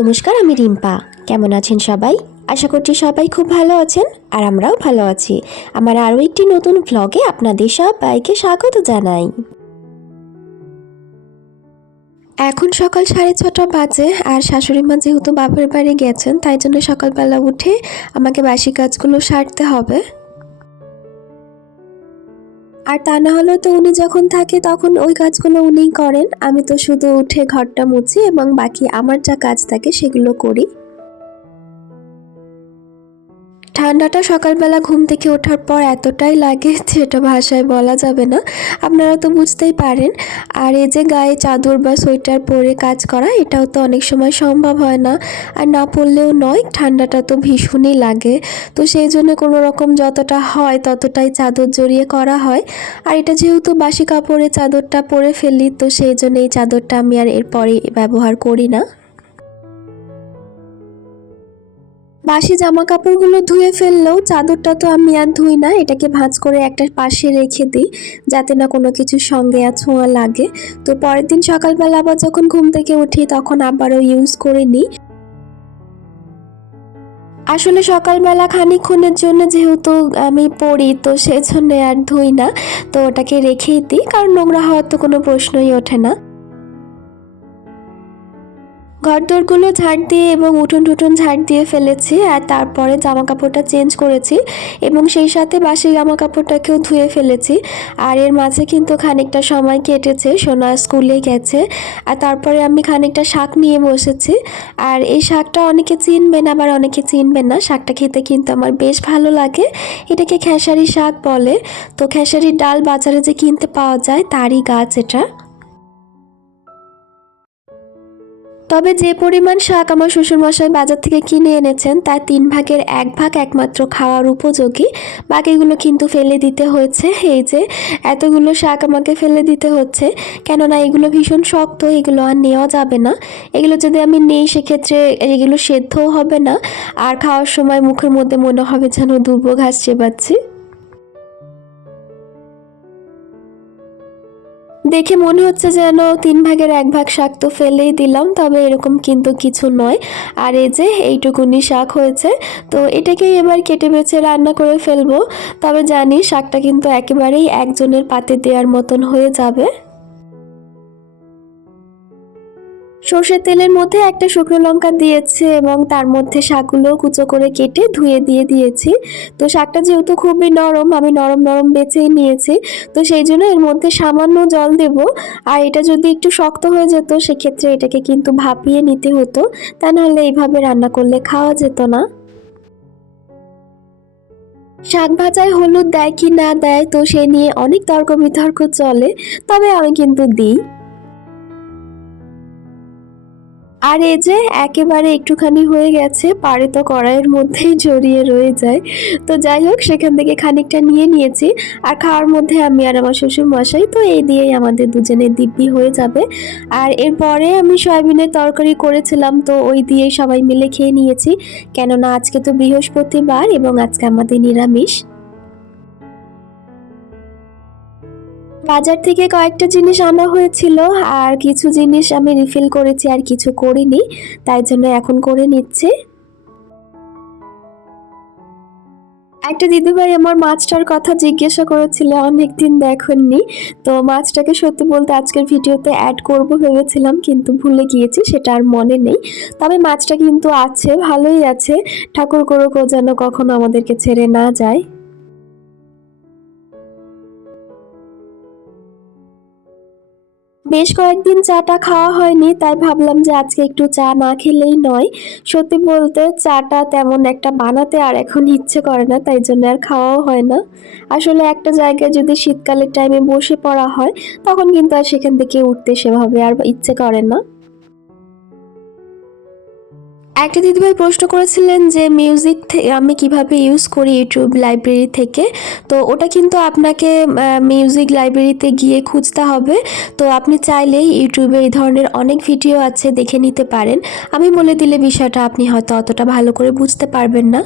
নমস্কার, আমি রিম্পা। কেমন আছেন সবাই? আশা করছি সবাই খুব ভালো আছেন আর আমরাও ভালো আছি। আমার আরও একটি নতুন ভ্লগে আপনাদের সবাইকে স্বাগত জানাই। এখন সকাল সাড়ে ছটা বাজে আর শাশুড়ি মা যেহেতু বাপের বাড়ি গেছেন, তাই জন্য সকালবেলা উঠে আমাকে বাসি কাজগুলো সারতে হবে। আর তা না হলেও তো উনি যখন থাকে তখন ওই কাজগুলো উনিই করেন। আমি তো শুধু উঠে ঘরটা মুছি এবং বাকি আমার যা কাজ থাকে সেগুলো করি। ঠান্ডাটা সকালবেলা ঘুম থেকে ওঠার পর এতটাই লাগে যেটা ভাষায় বলা যাবে না। আপনারা তো বুঝতেই পারেন। আর এই যে গায়ে চাদর বা সোয়েটার পরে কাজ করা, এটাও তো অনেক সময় সম্ভব হয় না। আর না পরলেও নয়, ঠান্ডাটা তো ভীষণই লাগে। তো সেই জন্য কোনো রকম যতটা হয়, ততটাই চাদর জড়িয়ে করা হয়। আর এটা যেহেতু বাসি কাপড়ে চাদরটা পরে ফেলি, তো সেই জন্য এই চাদরটা আমি আর এরপরে ব্যবহার করি না। বাসি জামা কাপড়গুলো ধুয়ে ফেললেও চাদরটা তো আমি আর ধুই না, এটাকে ভাঁজ করে একটা পাশে রেখে দিই, যাতে না কোনো কিছু সঙ্গে আর ছোঁয়া লাগে। তো পরের দিন সকালবেলা আবার যখন ঘুম থেকে উঠি, তখন আবারও ইউজ করে নিই। আসলে সকালবেলা খানিক্ষণের জন্য যেহেতু আমি পড়ি, তো সেজন্য আর ধুই না, তো ওটাকে রেখেই দিই, কারণ নোংরা হওয়ার তো কোনো প্রশ্নই ওঠে না। ঘরদোরগুলো ঝাড় দিয়ে এবং উঠোন টুটুন ঝাড় দিয়ে ফেলেছি আর তারপরে জামা কাপড়টা চেঞ্জ করেছি এবং সেই সাথে বাসি জামা কাপড়টাকেও ধুয়ে ফেলেছি। আর এর মাঝে কিন্তু খানিকটা সময় কেটেছে, সোনা স্কুলে গেছে। আর তারপরে আমি খানিকটা শাক নিয়ে বসেছি। আর এই শাকটা অনেকে চিনবেন আবার অনেকে চিনবেন না। শাকটা খেতে কিন্তু আমার বেশ ভালো লাগে। এটাকে খেসারি শাক বলে। তো খেসারির ডাল বাজারে যে কিনতে পাওয়া যায়, তারই গাছ এটা। তবে যে পরিমাণ শাক আমার শ্বশুরমশাই বাজার থেকে কিনে এনেছেন, তার তিন ভাগের এক ভাগ একমাত্র খাওয়ার উপযোগী। বাকিগুলো কিন্তু ফেলে দিতে হয়েছে। এই যে, এতগুলো শাক আমাকে ফেলে দিতে হচ্ছে। কেননা এগুলো ভীষণ শক্ত, এগুলো আর নেওয়া যাবে না। এগুলো যদি আমি নেই, সেক্ষেত্রে এগুলো সেদ্ধও হবে না। আর খাওয়ার সময় মুখের মধ্যে মনে হবে যেন দুর্ব ঘাস চেবাচ্ছি দেখে মনে হচ্ছে যেন তিন ভাগের এক ভাগ শাক তো ফেলেই দিলাম, তবে এরকম কিন্তু কিছু নয়। আর এই যে এইটুকুনি শাক হয়েছে, তো এটাকেই এবার কেটে বেছে রান্না করে ফেলব। তবে জানি শাকটা কিন্তু একেবারেই একজনের পাতে দেওয়ার মতন হয়ে যাবে। সর্ষের তেলের মধ্যে একটা শুকনো লঙ্কা দিয়েছে এবং তার মধ্যে শাকগুলো কুচো করে কেটে ধুয়ে দিয়ে দিয়েছি। তো শাকটা যেহেতু খুবই নরম, আমি নরম নরম বেছেই নিয়েছি। তো সেই জন্য এর মধ্যে সামান্য জল দেব। আর এটা যদি একটু শক্ত হয়ে যেত, সেক্ষেত্রে এটাকে কিন্তু ভাপিয়ে নিতে হতো। তা নাহলে এইভাবে রান্না করলে খাওয়া যেত না। শাক ভাজায় হলুদ দেয় কি না দেয়, তো সে নিয়ে অনেক তর্ক বিতর্ক চলে। তবে আমি কিন্তু দিই। আর এই যে একেবারে একটুখানি হয়ে গেছে পারে তো কড়াইয়ের মধ্যেই জড়িয়ে রয়ে যায়। তো যাই হোক, সেখান থেকে খানিকটা নিয়ে নিয়েছি। আর খাওয়ার মধ্যে আমি আর আমার শ্বশুর মশাই তো এই দিয়েই আমাদের দুজনের দিব্যি হয়ে যাবে। আর এরপরে আমি সয়াবিনের তরকারি করেছিলাম, তো ওই দিয়েই সবাই মিলে খেয়ে নিয়েছি। কেননা আজকে তো বৃহস্পতিবার এবং আজকে আমাদের নিরামিষ। বাজার থেকে কয়েকটা জিনিস আনা হয়েছিল, আর কিছু জিনিস আমি রিফিল করেছি, আর কিছু করিনি, তাই জন্য এখন করে নিচ্ছি। একটা দিদিভাই আমার মাছটার কথা জিজ্ঞাসা করেছিল, অনেকদিন দেখেননি, তো মাছটাকে সত্যি বলতে আজকের ভিডিওতে অ্যাড করব ভেবেছিলাম, কিন্তু ভুলে গিয়েছি, সেটা আর মনে নেই। তবে মাছটা কিন্তু আছে, ভালোই আছে, ঠাকুর করুক যেন কখনো আমাদেরকে ছেড়ে না যায়। বেশ কয়েকদিন চাটা খাওয়া হয়নি, তাই ভাবলাম যে আজকে একটু চা না খেলেই নয়। সত্যি বলতে চাটা তেমন একটা বানাতে আর এখন ইচ্ছে করে না, তাই জন্য আর খাওয়াও হয় না। আসলে একটা জায়গায় যদি শীতকালের টাইমে বসে পড়া হয়, তখন কিন্তু আর সেখান থেকে উঠতে সেভাবে আর ইচ্ছে করে না। একটা দিদিভাই প্রশ্ন করেছিলেন যে মিউজিক আমি কীভাবে ইউজ করি ইউটিউব লাইব্রেরি থেকে। তো ওটা কিন্তু আপনাকে মিউজিক লাইব্রেরিতে গিয়ে খুঁজতে হবে। তো আপনি চাইলেই ইউটিউবে এই ধরনের অনেক ভিডিও আছে, দেখে নিতে পারেন। আমি বলে দিলে বিষয়টা আপনি হয়তো অতটা ভালো করে বুঝতে পারবেন না।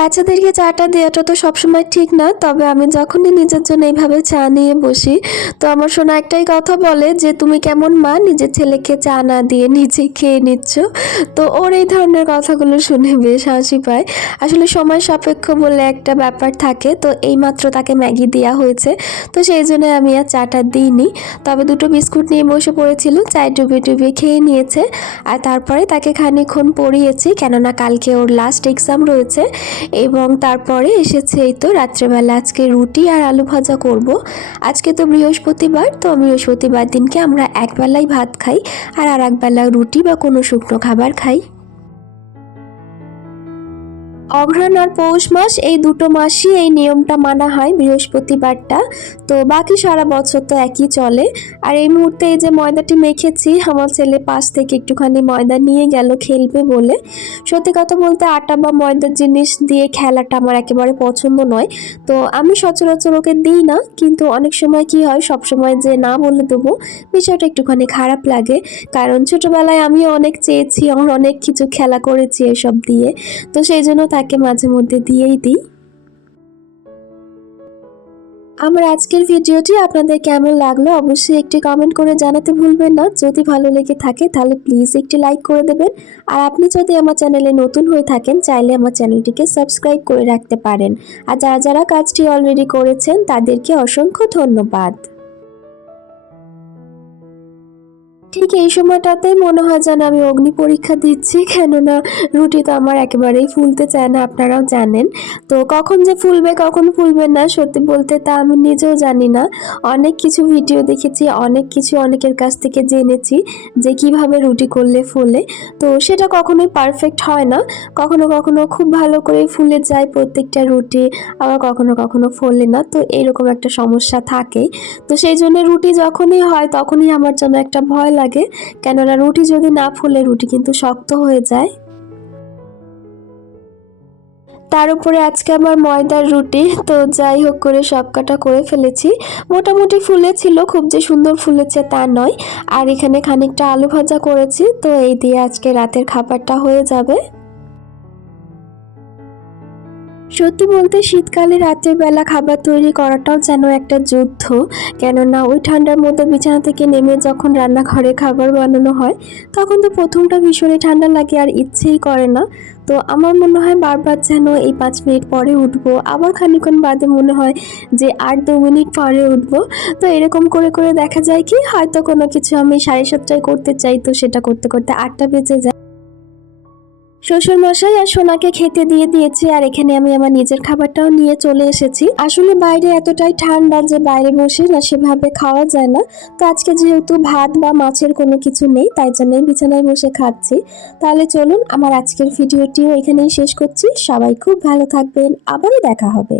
বাচ্চাদেরকে চাটা দেওয়াটা তো সবসময় ঠিক না, তবে আমি যখনই নিজের জন্য এইভাবে চা নিয়ে বসি, তো আমার শোনা একটাই কথা বলে যে, তুমি কেমন মা? নিজের ছেলেকে চা না দিয়ে নিজে খেয়ে নিচ্ছ? তো ওর এই ধরনের কথাগুলো শুনে বেশ হাসি পায়। আসলে সময় সাপেক্ষ বলে একটা ব্যাপার থাকে, তো এইমাত্র তাকে ম্যাগি দেওয়া হয়েছে, তো সেই জন্য আমি আর চাটা দিইনি। তবে দুটো বিস্কুট নিয়ে বসে পড়েছিল চায় ডুবে ডুবে খেয়ে নিয়েছে, আর তারপরে তাকে খানিকক্ষণ পড়িয়েছি, কেননা কালকে ওর লাস্ট এক্সাম রয়েছে। এবং তারপরে এসেছে এই তো রাত্রেবেলা আজকে রুটি আর আলু ভাজা করব। আজকে তো বৃহস্পতিবার তো বৃহস্পতিবার দিনকে আমরা একবেলাই ভাত খাই আর আর একবেলা রুটি বা কোনো শুকনো খাবার খাই। অঘ্রাণ আর পৌষ মাস, এই দুটো মাসই এই নিয়মটা মানা হয় বৃহস্পতিবারটা। তো বাকি সারা বছর তো একই চলে। আর এই মুহূর্তে এই যে ময়দাটি মেখেছি, আমার ছেলে পাশ থেকে একটুখানি ময়দা নিয়ে গেল খেলবে বলে। সত্যি কথা বলতে আটা বা ময়দার জিনিস দিয়ে খেলাটা আমার একেবারে পছন্দ নয়। তো আমি সচরাচর ওকে দিই না, কিন্তু অনেক সময় কি হয় সব সময় যে না বলে দেবো, বিষয়টা একটুখানি খারাপ লাগে। কারণ ছোটবেলায় আমিও অনেক চেয়েছি আমার অনেক কিছু খেলা করেছি এসব দিয়ে। তো সেই জন্য তাকে মাঝে মধ্যে দিয়েই দিই। আমার আজকের ভিডিওটি আপনাদের কেমন লাগল অবশ্যই একটি কমেন্ট করে জানাতে ভুলবেন না। যদি ভালো লেগে থাকে তাহলে প্লিজ একটি লাইক করে দেবেন। আর আপনি যদি আমার চ্যানেলে নতুন হয়ে থাকেন চাইলে আমার চ্যানেলটিকে সাবস্ক্রাইব করে রাখতে পারেন। আর যারা যারা কাজটি অলরেডি করেছেন তাদেরকে অসংখ্য ধন্যবাদ। ঠিক এই সময়টাতেই মনে হয় যেন আমি অগ্নি পরীক্ষা দিচ্ছি, কেননা রুটি তো আমার একেবারেই ফুলতে চায় না, আপনারাও জানেন। তো কখন যে ফুলবে, কখন ফুলবে না, সত্যি বলতে তা আমি নিজেও জানি না। অনেক কিছু ভিডিও দেখেছি, অনেক কিছু অনেকের কাছ থেকে জেনেছি যে কীভাবে রুটি করলে ফুলে। তো সেটা কখনোই পারফেক্ট হয় না। কখনো কখনো খুব ভালো করে ফুলে যায় প্রত্যেকটা রুটি, আবার কখনো কখনো ফোলে না। তো এরকম একটা সমস্যা থাকে। তো সেই জন্য রুটি যখনই হয়, তখনই আমার জন্য একটা ভয় লাগে। কেননা রুটি যদি না ফুলে, রুটি কিন্তু শক্ত হয়ে যায়। তার উপরে আজকে আমার ময়দার রুটি। তো যাই হোক করে সব কাটা করে ফেলেছি। মোটামুটি ফুলেছিল, খুব যে সুন্দর ফুলেছে তা নয়। আর এখানে খানিকটা আলু ভাজা করেছি। তো এই দিয়ে আজকে রাতের খাবারটা হয়ে যাবে। সত্যি বলতে শীতকালে রাতের বেলা খাবার তৈরি করাটাও যেন একটা যুদ্ধ। কেননা ওই ঠান্ডার মধ্যে বিছানা থেকে নেমে যখন রান্নাঘরে খাবার বানানো হয়, তখন তো প্রথমটা ভীষণই ঠান্ডা লাগে আর ইচ্ছেই করে না। তো আমার মনে হয় বারবার যেন এই পাঁচ মিনিট পরে উঠবো। আবার খানিক্ষণ বাদে মনে হয় যে আর দু মিনিট পরে উঠবো। তো এরকম করে করে দেখা যায় কি, হয়তো কোনো কিছু আমি সাড়ে সাতটায় করতে চাই, তো সেটা করতে করতে আটটা বেজে যায়। শ্বশুর মশাই আর সোনাকে খেতে দিয়ে দিয়েছি, আর এখানে আমি আমার নিজের খাবারটাও নিয়ে চলে এসেছি। আসলে বাইরে এতটাই ঠান্ডা যে বাইরে বসে না সেভাবে খাওয়া যায় না। তো আজকে যেহেতু ভাত বা মাছের কোনো কিছু নেই, তাই জন্যই বিছানায় বসে খাচ্ছি। তাহলে চলুন, আমার আজকের ভিডিওটিও এখানেই শেষ করছি। সবাই খুব ভালো থাকবেন। আবারও দেখা হবে।